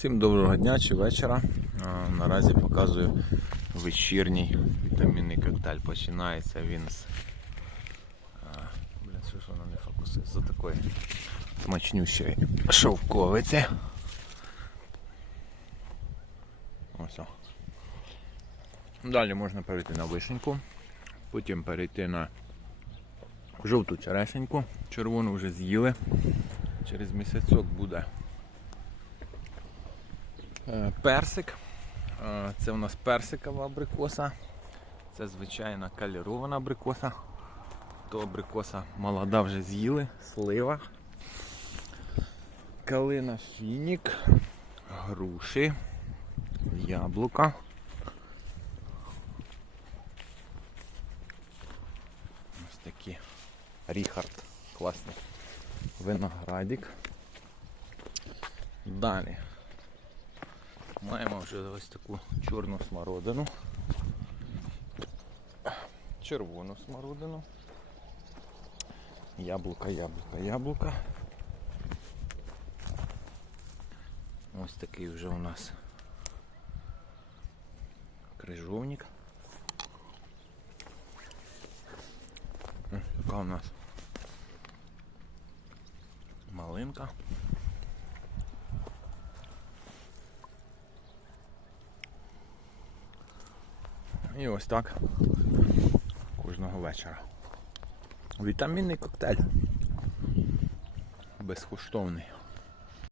Всім доброго дня чи вечора. Наразі показую вечірній вітамінний коктейль. Починається він з. Блін, що ж воно не фокусує? З такої смачнющої шовковиці. Ось. Далі можна перейти на вишеньку, потім перейти на жовту черешеньку. Червону вже з'їли. Через місяцок буде персик. Е, Це у нас персикова абрикоса. Це звичайна калірована абрикоса. То абрикоса молода вже з'їли, слива. Калина фінік, груші, яблука. Ось такі. Ріхард. Класний. Виноградик. Далі. Маємо вже ось таку чорну смородину, червону смородину, яблука, яблука, яблука. Ось такий вже у нас крижовник. Така у нас малинка. І ось так кожного вечора. Вітамінний коктейль. Безкоштовний.